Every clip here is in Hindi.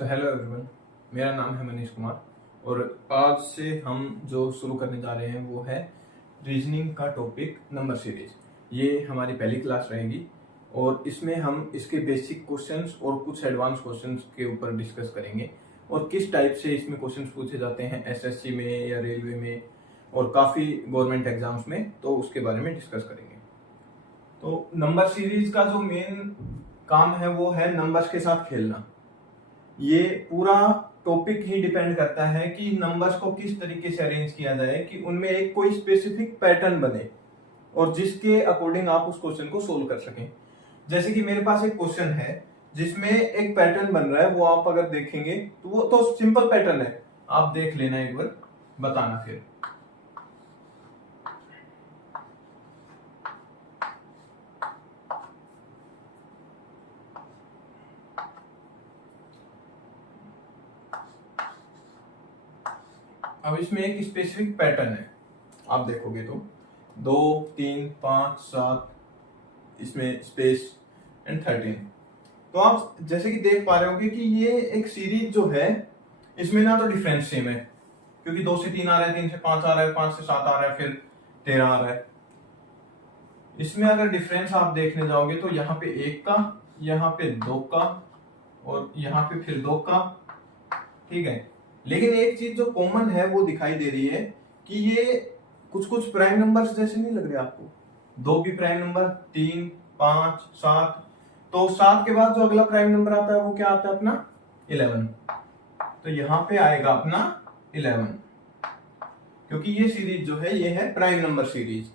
हेलो एवरीवन, मेरा नाम है मनीष कुमार और आज से हम जो शुरू करने जा रहे हैं वो है रीजनिंग का टॉपिक नंबर सीरीज। ये हमारी पहली क्लास रहेगी और इसमें हम इसके बेसिक क्वेश्चंस और कुछ एडवांस क्वेश्चंस के ऊपर डिस्कस करेंगे और किस टाइप से इसमें क्वेश्चंस पूछे जाते हैं एसएससी में या रेलवे में और काफ़ी गवर्नमेंट एग्जाम्स में, तो उसके बारे में डिस्कस करेंगे। तो नंबर सीरीज का जो मेन काम है वो है नंबर्स के साथ खेलना। ये पूरा टॉपिक ही डिपेंड करता है कि नंबर्स को किस तरीके से अरेंज किया जाए कि उनमें एक कोई स्पेसिफिक पैटर्न बने और जिसके अकॉर्डिंग आप उस क्वेश्चन को सोल्व कर सकें। जैसे कि मेरे पास एक क्वेश्चन है जिसमें एक पैटर्न बन रहा है, वो आप अगर देखेंगे तो वो तो सिंपल पैटर्न है, आप देख लेना एक बार, बताना फिर। अब इसमें एक स्पेसिफिक पैटर्न है, आप देखोगे तो 2, 3, 5, 7, इसमें स्पेस एंड 13। तो आप जैसे कि देख पा रहे होगे कि ये एक सीरीज जो है इसमें ना तो डिफरेंस सेम है, क्योंकि 2 से 3 आ रहा है, 3 से 5 आ रहा है, 5 से 7 आ रहा है, फिर 13 आ रहा है। इसमें अगर डिफरेंस आप देखने जाओगे तो यहाँ पे 1 का, यहाँ पे 2 का और यहाँ पे फिर 2 का, ठीक है। लेकिन एक चीज जो कॉमन है वो दिखाई दे रही है कि ये कुछ कुछ प्राइम नंबर्स जैसे नहीं लग रहे आपको। 2 भी प्राइम नंबर, 3, 5, 7, तो 7 के बाद जो अगला प्राइम नंबर आता है वो क्या आता है अपना 11। तो यहाँ पे आएगा अपना 11, क्योंकि ये सीरीज जो है ये है प्राइम नंबर सीरीज।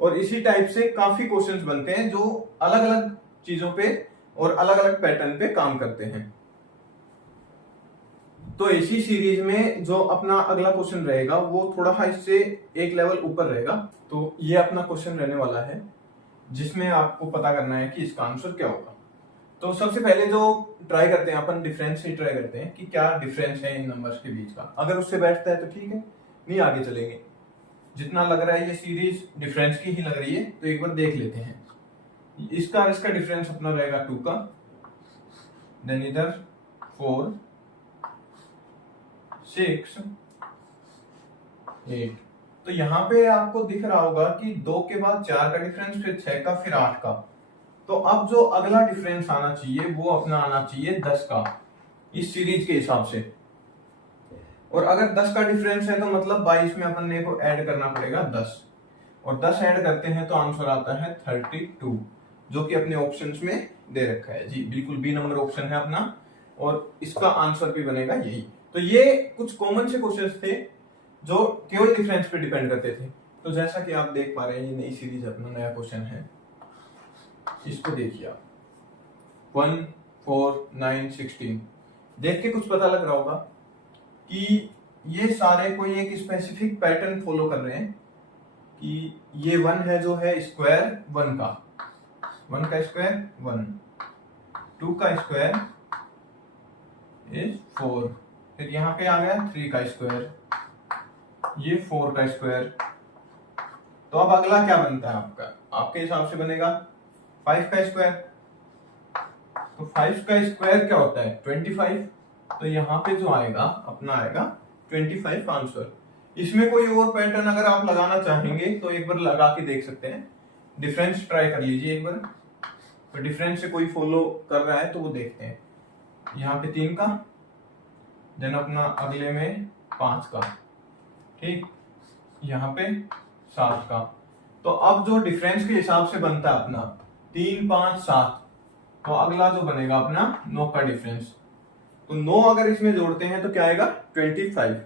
और इसी टाइप से काफी क्वेश्चंस बनते हैं जो अलग अलग चीजों पे और अलग अलग पैटर्न पे काम करते हैं। तो इसी सीरीज में जो अपना अगला क्वेश्चन रहेगा वो थोड़ा इससे एक लेवल ऊपर रहेगा। तो ये अपना क्वेश्चन रहने वाला है जिसमें आपको पता करना है कि इसका आंसर क्या होगा। तो सबसे पहले जो ट्राई करते हैं अपन, डिफरेंस ही ट्राई करते हैं कि क्या डिफरेंस है इन नंबर्स के बीच का। अगर उससे बैठता है तो ठीक है, नहीं आगे चलेंगे। जितना लग रहा है ये सीरीज डिफरेंस की ही लग रही है, तो एक बार देख लेते हैं। इसका डिफरेंस अपना रहेगा 2 का, देन इधर 4, 6, 8। तो यहाँ पे आपको दिख रहा होगा कि 2 के बाद 4 का डिफरेंस, फिर 6 का, फिर 8 का। तो अब जो अगला डिफरेंस आना चाहिए वो अपना आना चाहिए 10 का इस सीरीज के हिसाब से। और अगर 10 का डिफरेंस है तो मतलब 22 में अपन ने को ऐड करना पड़ेगा 10, और 10 ऐड करते हैं तो आंसर आता है 32, जो कि अपने ऑप्शंस में दे रखा है जी। बिल्कुल बी नंबर ऑप्शन है अपना, और इसका आंसर भी बनेगा यही। तो ये कुछ कॉमन से क्वेश्चंस थे जो केवल डिफरेंस पे डिपेंड करते थे। तो जैसा कि आप देख पा रहे हैं ये नई सीरीज अपना नया क्वेश्चन है, इसको देखिए आप। 1, 4, 9, 16 देख के कुछ पता लग रहा होगा कि ये सारे कोई एक स्पेसिफिक पैटर्न फॉलो कर रहे हैं कि ये 1 है जो है स्क्वायर 1 का, 1 का स्क्वायर 1, 2 का स्क्वायर इज 4, फिर यहाँ पे आ गया 3 का स्क्वायर, ये 4 का स्क्वायर। तो अब अगला क्या बनता है आपका, आपके हिसाब से बनेगा 5 का स्क्वायर। तो 5 का स्क्वायर क्या होता है 25। तो यहाँ पे जो आएगा अपना आएगा 25 आंसर। इसमें कोई और पैटर्न अगर आप लगाना चाहेंगे तो एक बार लगा के देख सकते हैं। डिफरेंस ट्राई कर लीजिए एक बार, तो डिफरेंस से कोई फॉलो कर रहा है तो वो देखते हैं। यहाँ पे 3 का, देन अपना अगले में 5 का, ठीक, यहाँ पे 7 का। तो अब जो डिफरेंस के हिसाब से बनता है अपना 3, 5, 7, तो अगला जो बनेगा अपना 9 का डिफरेंस। तो 9 अगर इसमें जोड़ते हैं तो क्या आएगा 25।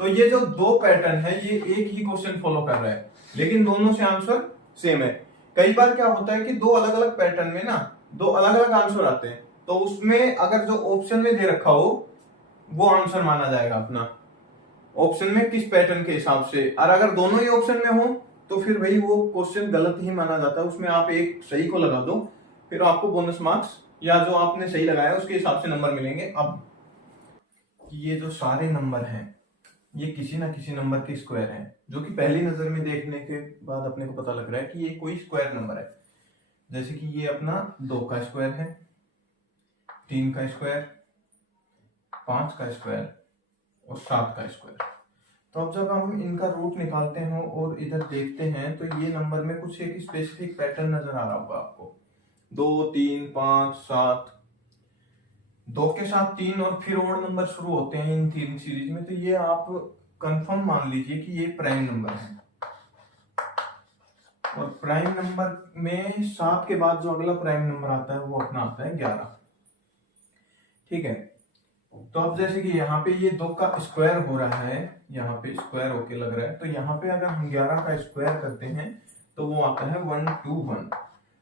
तो ये जो दो पैटर्न है ये एक ही क्वेश्चन फॉलो कर रहा है, लेकिन दोनों से आंसर सेम है। कई बार क्या होता है कि दो अलग अलग पैटर्न में ना दो अलग अलग आंसर आते हैं, तो उसमें अगर जो ऑप्शन में दे रखा हो वो आंसर माना जाएगा अपना ऑप्शन में किस पैटर्न के हिसाब से। और अगर दोनों ही ऑप्शन में हो तो फिर भाई वो क्वेश्चन गलत ही माना जाता है। उसमें आप एक सही को लगा दो, फिर आपको बोनस मार्क्स या जो आपने सही लगाया उसके हिसाब से नंबर मिलेंगे। अब ये जो सारे नंबर हैं ये किसी ना किसी नंबर के स्क्वायर हैं, जो कि पहली नजर में देखने के बाद अपने को पता लग रहा है कि ये कोई स्क्वायर नंबर है। जैसे कि ये अपना 2 का स्क्वायर है, 3 का स्क्वायर, 5 का स्क्वायर और 7 का स्क्वायर। तो अब जब हम इनका रूट निकालते हैं और इधर देखते हैं तो ये नंबर में कुछ एक स्पेसिफिक पैटर्न नजर आ रहा होगा आपको, 2 3 5 7, 2 के साथ 3 और फिर और नंबर शुरू होते हैं इन तीन सीरीज में, तो ये आप कंफर्म मान लीजिए कि ये प्राइम नंबर है। और प्राइम नंबर में 7 के बाद जो अगला प्राइम नंबर आता है वो अपना आता है 11। ठीक है, तो अब जैसे कि यहाँ पे ये 2 का स्क्वायर हो रहा है, यहाँ पे स्क्वायर होके लग रहा है, तो यहाँ पे अगर हम 11 का स्क्वायर करते हैं तो वो आता है 121।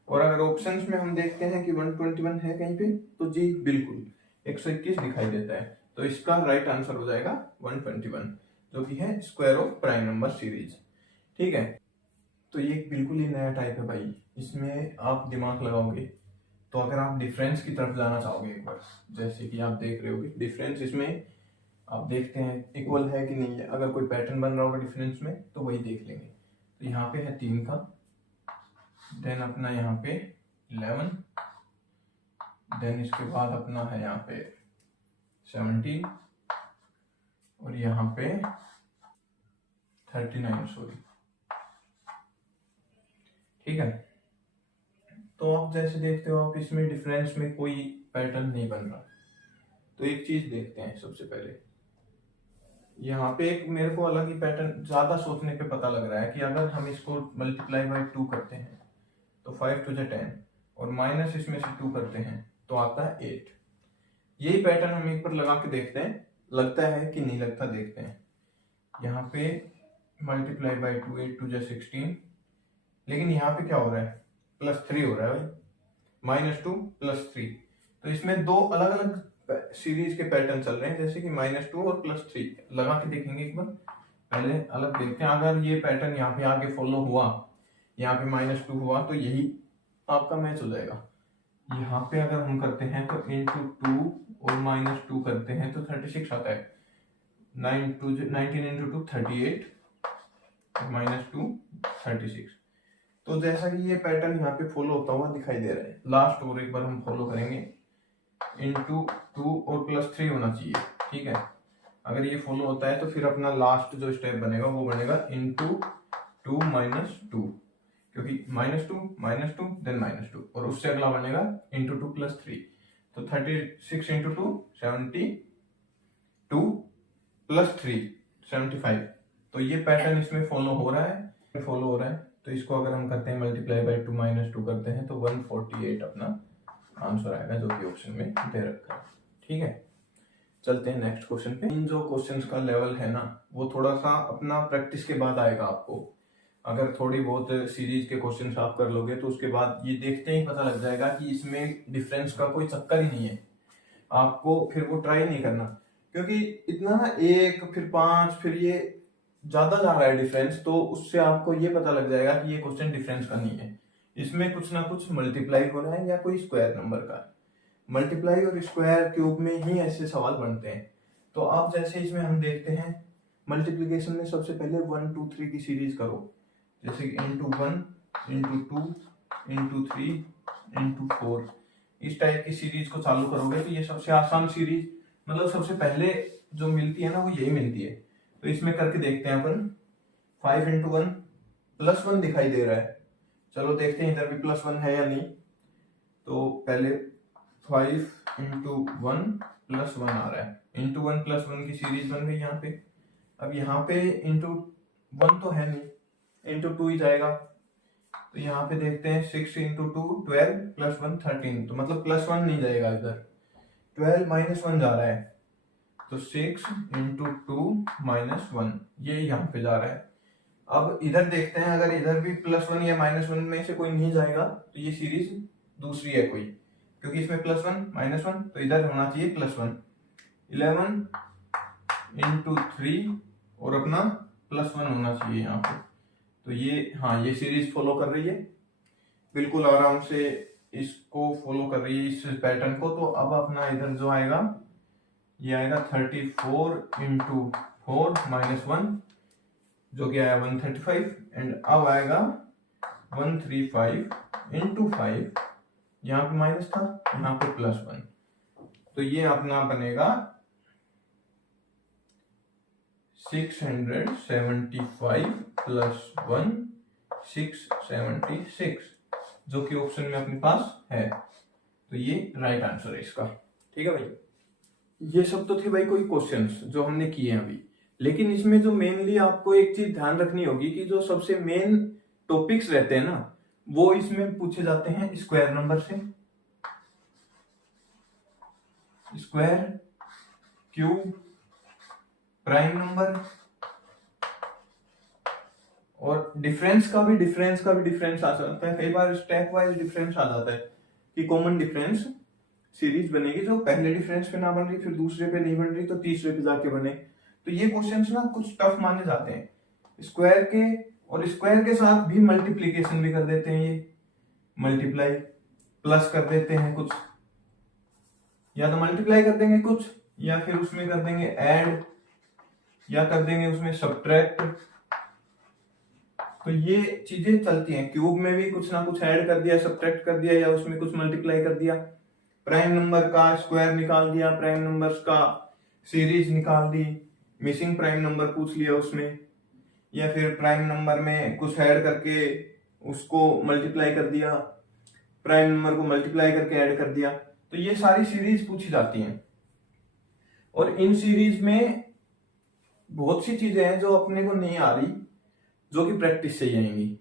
और अगर ऑप्शंस में हम देखते हैं कि 121 है कहीं पे, तो जी बिल्कुल 121 दिखाई देता है, तो इसका राइट आंसर हो जाएगा 121, जो कि है square of prime number series. ठीक है, तो ये बिल्कुल ही नया टाइप है भाई, इसमें आप दिमाग लगाओगे तो अगर आप डिफरेंस की तरफ जाना चाहोगे एक बार, जैसे कि आप देख रहे होगे डिफरेंस, इसमें आप देखते हैं इक्वल है कि नहीं है, अगर कोई पैटर्न बन रहा होगा डिफरेंस में तो वही देख लेंगे। तो यहाँ पे है 3 का, देन अपना यहाँ पे 11, देन इसके बाद अपना है यहाँ पे 17 और यहाँ पे 39, सॉरी। ठीक है, तो आप जैसे देखते हो आप इसमें डिफरेंस में कोई पैटर्न नहीं बन रहा। तो एक चीज देखते हैं सबसे पहले, यहाँ पे एक मेरे को अलग ही पैटर्न ज्यादा सोचने पे पता लग रहा है कि अगर हम इसको मल्टीप्लाई बाय 2 करते हैं तो 5 2 10 और माइनस इसमें से 2 करते हैं तो आता है 8। यही पैटर्न हम एक बार लगा के देखते हैं, लगता है कि नहीं लगता, देखते हैं। यहाँ पे मल्टीप्लाई बाय 2, 8 2 16, लेकिन यहाँ पे क्या हो रहा है, +3 हो रहा है भाई, -2 +3। तो इसमें दो अलग अलग सीरीज के पैटर्न चल रहे हैं, जैसे कि -2 और +3 लगा के देखेंगे एक बार। पहले अलग देखते हैं, अगर ये पैटर्न यहाँ पे आगे फॉलो हुआ, यहाँ पे -2 हुआ तो यही आपका मैच हो जाएगा। यहाँ पे अगर हम करते हैं तो × 2 और -2 करते हैं तो 36 आता है, 19 × 2 38 और -2 36। तो जैसा कि ये पैटर्न यहाँ पे फॉलो होता हुआ दिखाई दे रहा है, लास्ट और एक बार हम फॉलो करेंगे, × 2 और +3 होना चाहिए। ठीक है, अगर ये फॉलो होता है तो फिर अपना लास्ट जो स्टेप बनेगा वो बनेगा × 2 -2, क्योंकि -2 देन -2, और उससे अगला बनेगा × 2 +3, तो 36 × 2 72 +3 75। तो ये पैटर्न इसमें फॉलो हो रहा है, तो इसको अगर हम करते हैं मल्टीप्लाई बाय 2 -2 करते हैं तो 148 अपना आंसर आएगा, जो कि ऑप्शन में दे रखा है। ठीक है, चलते हैं नेक्स्ट क्वेश्चन पे। इन जो क्वेश्चंस का लेवल है ना, वो थोड़ा सा अपना प्रैक्टिस के बाद आएगा आपको। अगर थोड़ी बहुत सीरीज के क्वेश्चंस आप कर लोगे तो उसके बाद ये देखते ही पता लग जाएगा कि इसमें डिफरेंस का कोई चक्कर ही नहीं है, आपको फिर वो ट्राई नहीं करना, क्योंकि इतना ना 1 फिर 5 फिर ये ज्यादा जा रहा है डिफरेंस, तो उससे आपको ये पता लग जाएगा कि ये क्वेश्चन डिफरेंस का नहीं है, इसमें कुछ ना कुछ मल्टीप्लाई हो रहा है या कोई स्क्वायर नंबर का। मल्टीप्लाई और स्क्वायर क्यूब में ही ऐसे सवाल बनते हैं। तो आप जैसे इसमें हम देखते हैं मल्टीप्लिकेशन में सबसे पहले 1 2 3 की सीरीज करो, जैसे कि × 1 × 2 × 3 × 4, इस टाइप की सीरीज को चालू करोगे तो ये सबसे आसान सीरीज, मतलब सबसे पहले जो मिलती है ना वो यही मिलती है। तो इसमें करके देखते हैं अपन, 5 × 1 +1 दिखाई दे रहा है, चलो देखते हैं इधर भी +1 है या नहीं। तो पहले 5 × 1 +1 आ रहा है, × 1 +1 की सीरीज बन गई यहाँ पे। अब यहाँ पे × 1 तो है नहीं, × 2 ही जाएगा, तो यहाँ पे देखते हैं 6 × 2 12 +1 13, तो मतलब +1 नहीं जाएगा इधर, 12 -1 जा रहा है, तो 6 × 2 -1 ये यहाँ पे जा रहा है। अब इधर देखते हैं, अगर इधर भी +1 या -1 में से कोई नहीं जाएगा तो ये सीरीज दूसरी है कोई, क्योंकि इसमें +1 -1, तो इधर होना चाहिए +1। 11 × 3 और अपना +1 होना चाहिए यहाँ पे, तो ये हाँ ये सीरीज फॉलो कर रही है, बिल्कुल आराम से इसको फॉलो कर रही है इस पैटर्न को। तो अब अपना इधर जो आएगा ये आएगा 34 × 4 -1, जो कि आया 135, एंड अब आएगा 135 × 5, यहाँ पे माइनस था यहाँ पे +1, तो ये अपना बनेगा 675 प्लस 1 676, जो कि ऑप्शन में अपने पास है। तो ये राइट आंसर है इसका। ठीक है भाई, ये सब तो थे भाई कोई क्वेश्चंस जो हमने किए हैं अभी, लेकिन इसमें जो मेनली आपको एक चीज ध्यान रखनी होगी कि जो सबसे मेन टॉपिक्स रहते हैं ना, वो इसमें पूछे जाते हैं स्क्वायर नंबर से, स्क्वायर, क्यूब, प्राइम नंबर, और डिफरेंस का भी डिफरेंस आ सकता है। कई बार स्टेप वाइज डिफरेंस आ जाता है कि कॉमन डिफरेंस सीरीज बनेगी जो पहले डिफरेंस पे ना बन रही, फिर दूसरे पे नहीं बन रही तो तीसरे पे जाके बने। तो ये क्वेश्चंस ना कुछ टफ माने जाते हैं स्क्वायर के, और स्क्वायर के साथ भी मल्टीप्लीकेशन भी कर देते हैं, ये मल्टीप्लाई प्लस कर देते हैं कुछ, या तो मल्टीप्लाई कर देंगे कुछ, या फिर उसमें कर देंगे ऐड, या कर देंगे उसमें सब्ट्रैक्ट। तो ये चीजें चलती हैं। क्यूब में भी कुछ ना कुछ ऐड कर दिया, सब्ट्रैक्ट कर दिया, या उसमें कुछ मल्टीप्लाई कर दिया। प्राइम नंबर का स्क्वायर निकाल दिया, प्राइम नंबर्स का सीरीज निकाल दी, मिसिंग प्राइम नंबर पूछ लिया उसमें, या फिर प्राइम नंबर में कुछ ऐड करके उसको मल्टीप्लाई कर दिया, प्राइम नंबर को मल्टीप्लाई करके ऐड कर दिया। तो ये सारी सीरीज पूछी जाती हैं, और इन सीरीज में बहुत सी चीजें हैं जो अपने को नहीं आ रही, जो कि प्रैक्टिस से ही आएंगी।